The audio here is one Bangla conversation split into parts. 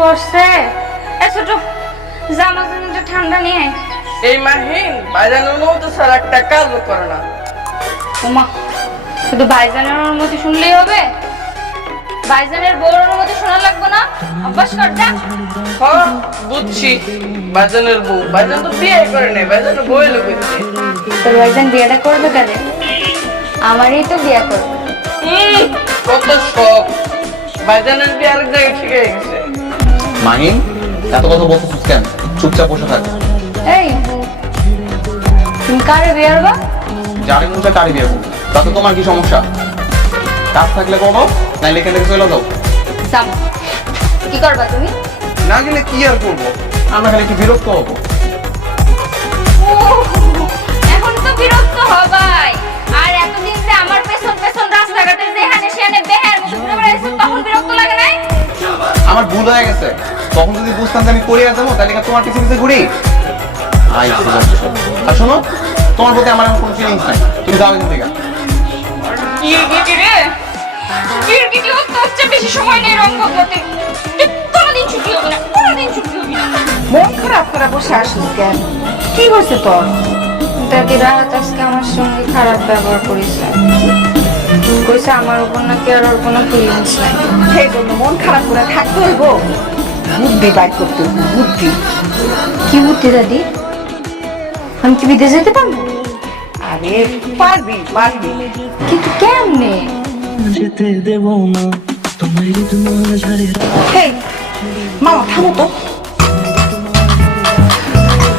করছে এ ছোট জামা জন্য ঠান্ডা নিয়ে আয়। এই মাহিন বাইজানের একটা কাজও করে না। ওমা শুধু ভাইজানের অনুমতি শুনলেই হবে? ভাইজানের বউর অনুমতি শোনা লাগবে না? অভ্যাস কর যা। হ্যাঁ বুঝছি। বাইজানের বউ বাইজান তো বিয়ে করে নেই বাইজানের বই লোকেছে তোর ভাইজান বিয়েটা করবে কেন আমারই তো বিয়ে করবে। কত শখ। বাইজানের বিয়ে আরেক জায়গায় ঠিক হয়ে গেছে। মাহিন এত কথা বলতেছিস কেন? চুপচাপ বসে থাক। এই তুমি কারে বিয়ে করবা? যারে মন চায় তারই বিয়ে তাতে তোমার কি সমস্যা? কাজ থাকলে করো নাইলে এখান থেকে চলে যাও। জাম কি করবা তুমি? না গেলে কি আর করব? আমরা খালি একটু বিরক্ত হব। এখন তো বিরক্ত হবাই। আর এতদিন যে আমার পেছন পেছন রাস্তাঘাটে যেখানে সেখানে বেহার মতো ঘুরে বেড়াইছো তখন বিরক্ত লাগে নাই? আমার ভুল হয়ে গেছে। তখন যদি বুঝতাম যে আমি পড়ে যাব তাহলে কি তোমার পিছনে পিছনে ঘুরি? আর শোনো তোমার প্রতি আমার এখন কোনো ফিলিংস নাই। তুমি যাও এখান থেকে। কিরকিটি রে? কিরকিটি হতে হচ্ছে? বেশি সময় নেই রঙ বদলাতে। কোনোদিন ছুটি হবে না কোনোদিন ছুটি হবে না। মন খারাপ করে বসে আসিস কেন? কি হয়েছে তোর? দাদি রাহাত আজকে আমার সঙ্গে খারাপ ব্যবহার করেছে? কইছে আমার উপর নাকি আর ওর কোনো ফিলিংস নাই। সেই জন্য মন খারাপ করে থাকতে হইব। বুদ্ধি বাইর করতে বুদ্ধি। কি বুদ্ধি দাদি? আমি কি বিদেশ যেতে পারব? আরে পারবি পারবি। কিন্তু কেমনে? যেতে দেব না তোমার ঝাড়ে হেই মামা থামো তো।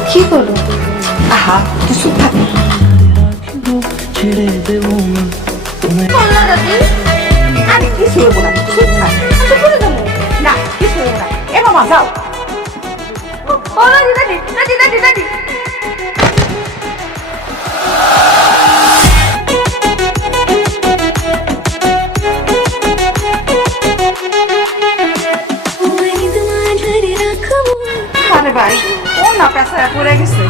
কি করব আহা তুই চুপ থাক। ছেড়ে দেব না দাদি আরে কিছু হইব না চুপ থাক। মামা যাও ও দাদি দাদি দাদি দাদি দাদি আরে ভাই ও না পেছায় পড়ে গেছে।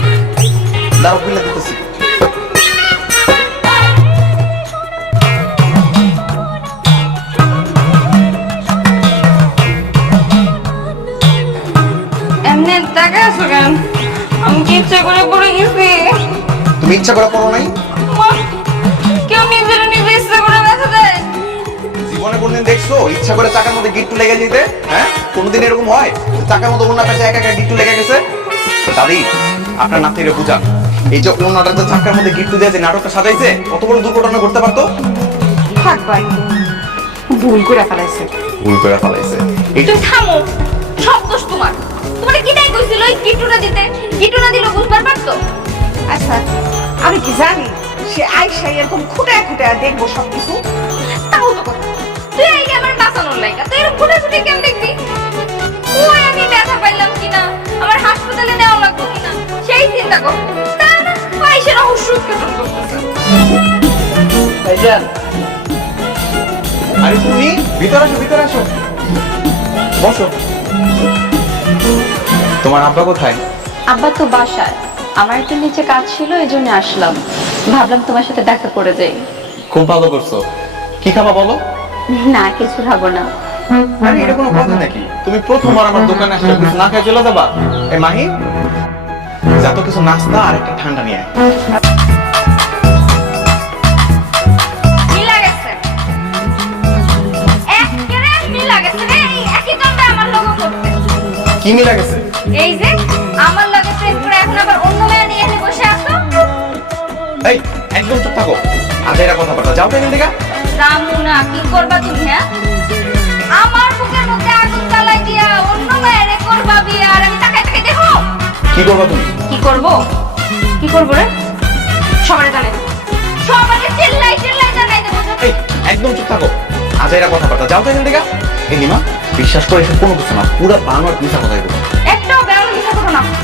দাঁড়াও বিলে দিতেছি। এমনি আছো কেন? আমি কি ইচ্ছা করে পড়ে গেছি? তুমি ইচ্ছা করে করো নাই? কেউ নিজের নিজে ইচ্ছা করে ব্যথা দেয়? জীবনে কোনদিন দেখছ? ইচ্ছা করে চাকার মধ্যে গিট্টু লেগে যেতে? হ্যাঁ? কোনদিন এরকম হয়? চাকার মধ্যে অন্য কাছে একা একা গিট্টু লেগে গেছে? দাদি আপনার নাতিরে থেকে এই যে যে চাকার মধ্যে গিট্টু দিয়ে যে নাটকটা সাজাইছে কত বড় দুর্ঘটনা করতে পারতো? থাক ভাই ভুল করে ফেলাইছে। ভুল করে ফেলাইছে। এই থামো। কইছিল ওই কিটুটা দিতে। কিটুনা দিলে বুঝবার পারতো আচ্ছা আমি কি জানি সে আইসা এরকম খুঁটে খুঁটে দেখব সব কিছু তাও তো কথা। তুই আইলে আমার বাঁচানোর লাইগা। তুই এরকম ঘুরে ঘুরে কেমন দেখবি? ওই আমি ব্যথা পাইলাম কিনা? আমার হাসপাতালে নেওয়া লাগতো কিনা? সেই চিন্তা কর। তা না আইসে রহস্য উৎপাদন করতেছে। ভাইজান। আরে তুমি ভিতরে আসো ভিতরে আসো। বসো। তোমার আব্বা কোথায়? আব্বা তো বাসায়। আমার একটু নিচে কাজ ছিল এই জন্য আসলাম। ভাবলাম তোমার সাথে দেখা করে যাই খুব ভালো করছ। কি খাবা বলো? না কিছু খাব না। আরে এটা কোনো কথা নাকি? তুমি প্রথমবার আমার দোকানে আসলে কিছু না খেয়ে চলে যাবা? এই মাহি? যত কিছু নাস্তা আর একটা ঠান্ডা নিয়ে আয়। মিলা গেছে। একেবারে মিলা গেছে রে এই একই কামটা আমার লগো করতে। কি মিলা গেছে? এই যে আমার লগে প্রেম করে এখন আবার অন্য মেয়ে নিয়ে এসে বসে আছো? এই একদম চুপ থাকো। আজ এরা কথা বলতা যাও তো এখান থেকে রামুনা কি করবা তুমি হ্যাঁ? আমার বুকের মধ্যে আগুন জ্বালাই দিয়া অন্য মেয়েরে করবা বিয়ে আর আমি তাকাই তাকাই দেখো। কি করবা তুমি? কি করব? কি করব রে? সবাই জানে সবাই চিল্লাই চিল্লাই জানাই দেবো এই একদম চুপ থাকো। আজ এরা কথা বলতা যাও তো এখান থেকে। এই নিমা বিশ্বাস করে এসব কোনো কিছু না। পুরো বানোয়ার মিথ্যা কথাই বলো।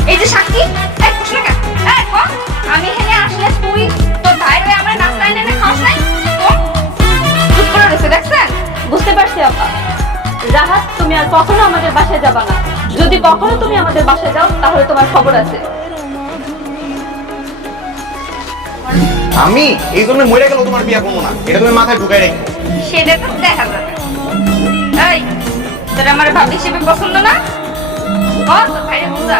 এই যে সাক্ষী এক প্রশ্ন কেন? এই ক, আমি এখানে আসলে তুই তোর ভাইয়ের হয়ে আমার নাস্তা এনে এনে খাওয়াস নাই? তো? চুপ করে রয়েছে দেখছেন? বুঝতে পারছি আপা। রাহাত তুমি আর কখনো আমাদের বাসায় যাবা না। যদি কখনো তুমি আমাদের বাসায় যাও তাহলে তোমার খবর আছে। আমি? এই জন্য মরে গেল তোমার বিয়া করব না। এটা তুমি মাথায় ঢুকাই রেখো। সেটা তো দেখা যাবে। এই তোর আমার ভাবি হিসেবে পছন্দ না? বল তোর ভাইরে বুঝা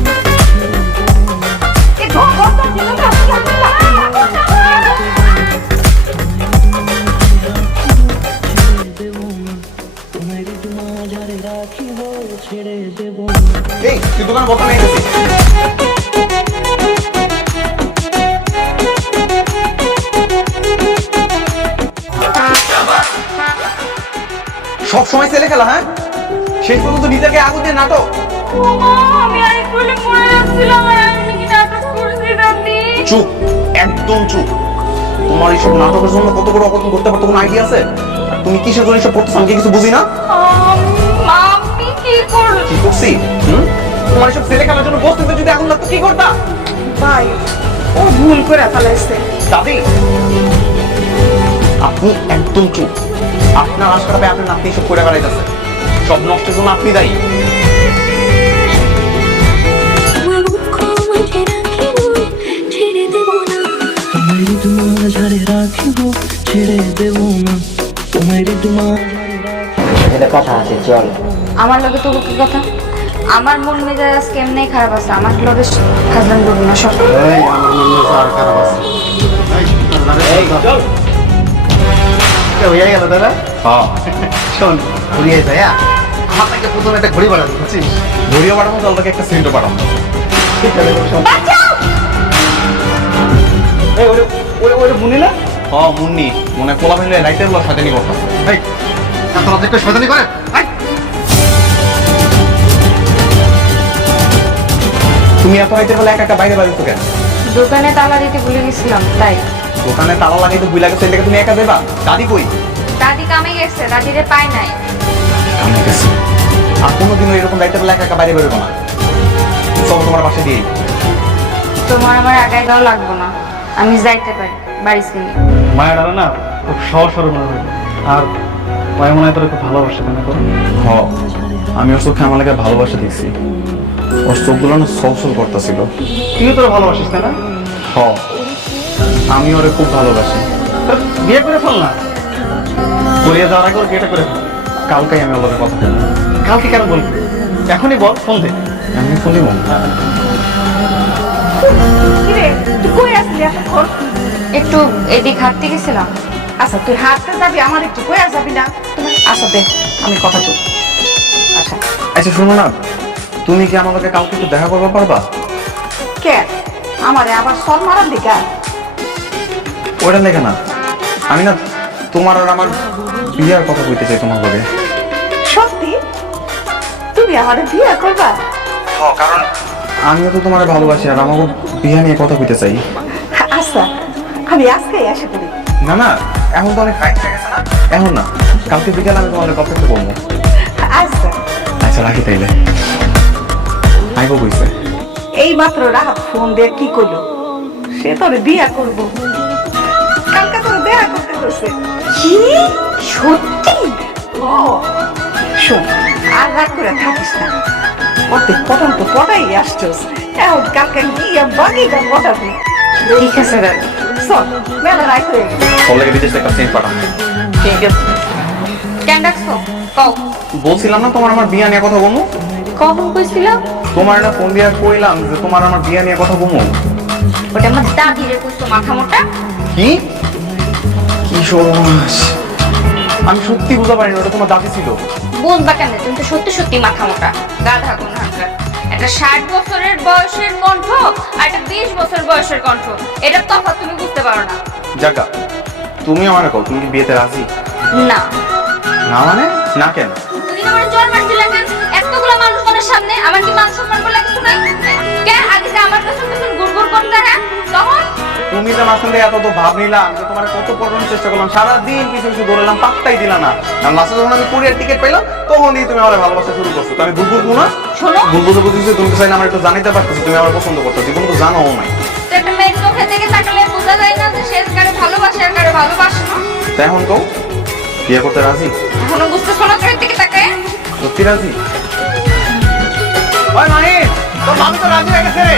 নিয়ে গেছিস সব সময় ছেলে খেলা হ্যাঁ? শেষ পর্যন্ত নিজেকে আগুন দিয়ে নাটক? চুপ একদম চুপ। তোমার এইসব নাটকের জন্য কত বড় অপরাধ করতে পারতো কোনো আইডিয়া আছে? আর তুমি কিসের জন্য এসব করতেছো? আমি কিছু বুঝি না? কি করছি? হুম? তোমার এসব ছেলে খেলার জন্য বস্তুতে যদি আগুন লাগতো কি করতা? ভাই ও ভুল করে ফেলাইছে। দাদি আপনি একদম চুপ। আপনার আশকারা আপনার নাতি এসব করে বেড়াইতেছে। সব নষ্টের জন্য আপনি দায়ী। কথা আছে চল। আমার লগে তো কি কথা আমার মন মেজাজ কেমনে খারাপ আছে। আমার লগে হাজবেন্ড করব না সব। এই আমার মনে আর খারাপ আছে। এই চল হয়ে গেল দাদা হ্যাঁ। শোন ঘুরিয়ে যায় প্রথমে একটা ঘড়ি বাড়াবো বুঝছিস? পাঠাবো তাহলে তাকে একটা সেন্টও এই ওরে ওরে ওরে বুনি না? হ্যাঁ মুন্নি। মনে পোলা মিলে রাইতের বেলা সাথে করতেছে। এই এত রাতে শয়তানি করে? তুমি এত রাইতের বেলা একা একা বাইরে বাইরে কেন? দোকানে তালা দিতে ভুলে গেছিলাম তাই। দোকানে তালা লাগাইতে বুই লাগে এটাকে তুমি একা দেবা? দাদি কই? দাদি কামে গেছে দাদিরে পাই নাই। আমি গেছি। আর কোনোদিনও এরকম রাইতের বেলা একা একা বাইরে বেরোবো না। চলো তোমার বাসা দিয়েই তোমার আমার আগায় গাও লাগবো না। আমি যাইতে পারি বাড়ি ছিলি মায়ের আরে না খুব সহজ সরল মনে হয়। আর মায়ের মনে হয় তোর খুব ভালোবাসে মনে করো হ আমি ওর চোখে আমার লাগে ভালোবাসা দেখছি। ওর চোখগুলো না সব সলসল করতেছিল। তুইও তোর ভালোবাসিস তাই না? হ। আমি ওরে খুব ভালোবাসি। বিয়ে করে ফেল না। করিয়ে যাওয়ার আগে ওর বিয়েটা করে ফেল। কালকেই আমি ওর কথা বলব। কালকে কেন বলবি? এখনই বল ফোন দে। আমি ফোন তুই এতক্ষণ একটু এদিক হাঁটতে গেছিলাম। আচ্ছা তুই হাঁটতে যাবি আমার একটু কই যাবি না। তুমি আচ্ছা দে আমি কথা বলি। আচ্ছা। আচ্ছা শোনো না তুমি কি আমার লগে কালকে একটু দেখা করতে পারবা? কে? আমারে আবার সল মারার দিকা? ওইটা লেখে না। আমি না তোমার আর আমার বিয়ার কথা কইতে চাই তোমার লগে। সত্যি? তুমি আমারে বিয়ে করবা? কারণ আমিও তো তোমার ভালোবাসি আর আমাকে বিয়া নিয়ে কথা কইতে চাই। আচ্ছা আমি আজকেই এসে পড়ি। না না এখন তো অনেক হয়ে গেছে না? এখন না কালকে বিকালে আমি তোমার কথা একটু বলব। আচ্ছা। আচ্ছা রাখি তাইলে। আইবো কইছে? এই মাত্র রাহাত ফোন দিয়ে কি করল সে তোরে বিয়ে করব। কালকে তোর দেখা করতে কইছে। কি? সত্যি? ও শোন আর রাগ করে থাকিস না। অর্ধেক পটন তো পটাই আসছোস এখন কালকে গিয়ে বাগিটা পটাবি ঠিক আছে দাদি চল মেলা রাগ হয়ে গেছে। লাগে বিদেশে একটা সেন্ট ঠিক আছে। কেন ডাকছো? কও। বলছিলাম না তোমার আমার বিয়া নিয়ে কথা বলব? কখন কইছিলাম? তোমার না ফোন দিয়া কইলাম যে তোমার আমার বিয়া নিয়ে কথা বলব। ওটা আমার দাদিরে কইছো মাথা মোটা। কি? কি সর্বনাশ। আমি সত্যি বুঝতে পারিনি ওটা তোমার দাদি ছিল। বলবা কেন? তুমি তো সত্যি সত্যি মাথা মোটা। গাধা কোন হাঙ্গার একটা ষাট বছরের বয়সের কণ্ঠ আর একটা বিশ বছর বয়সের কণ্ঠ এটা তফাৎ তুমি বুঝতে পারো না। জাগা তুমি আমার কও তুমি কি বিয়েতে রাজি? না। না মানে? না কেন? তুমি আমার জল মারছিলে কেন? সম্বন্ধে এত তো ভাব নিলাম যে তোমার কত পড়ানোর চেষ্টা করলাম। সারাদিন কিছু কিছু দৌড়ালাম পাত্তাই দিলা না। আর লাস্টে যখন আমি কুরিয়ার টিকিট পেলাম তখন দিয়ে তুমি আমার ভালোবাসা শুরু করছ। তুমি আমি ভুল বুঝব না? শোনো। ভুল বুঝে বুঝেছি তুমি চাই চাইলে আমার একটু জানিতে পারতেছো তুমি আমার পছন্দ করতো জীবন তো জানো নাই। একটা মেয়ের চোখে থেকে তাকালে বোঝা যায় না যে সে কারে ভালোবাসে আর কারে ভালোবাসে তাই এখন তো বিয়ে করতে রাজি? এখনও বুঝতে শোনো কারে থেকে তাকায়। সত্যি রাজি? ওই মাহি তো ভাবি তো রাজি হয়ে গেছে রে।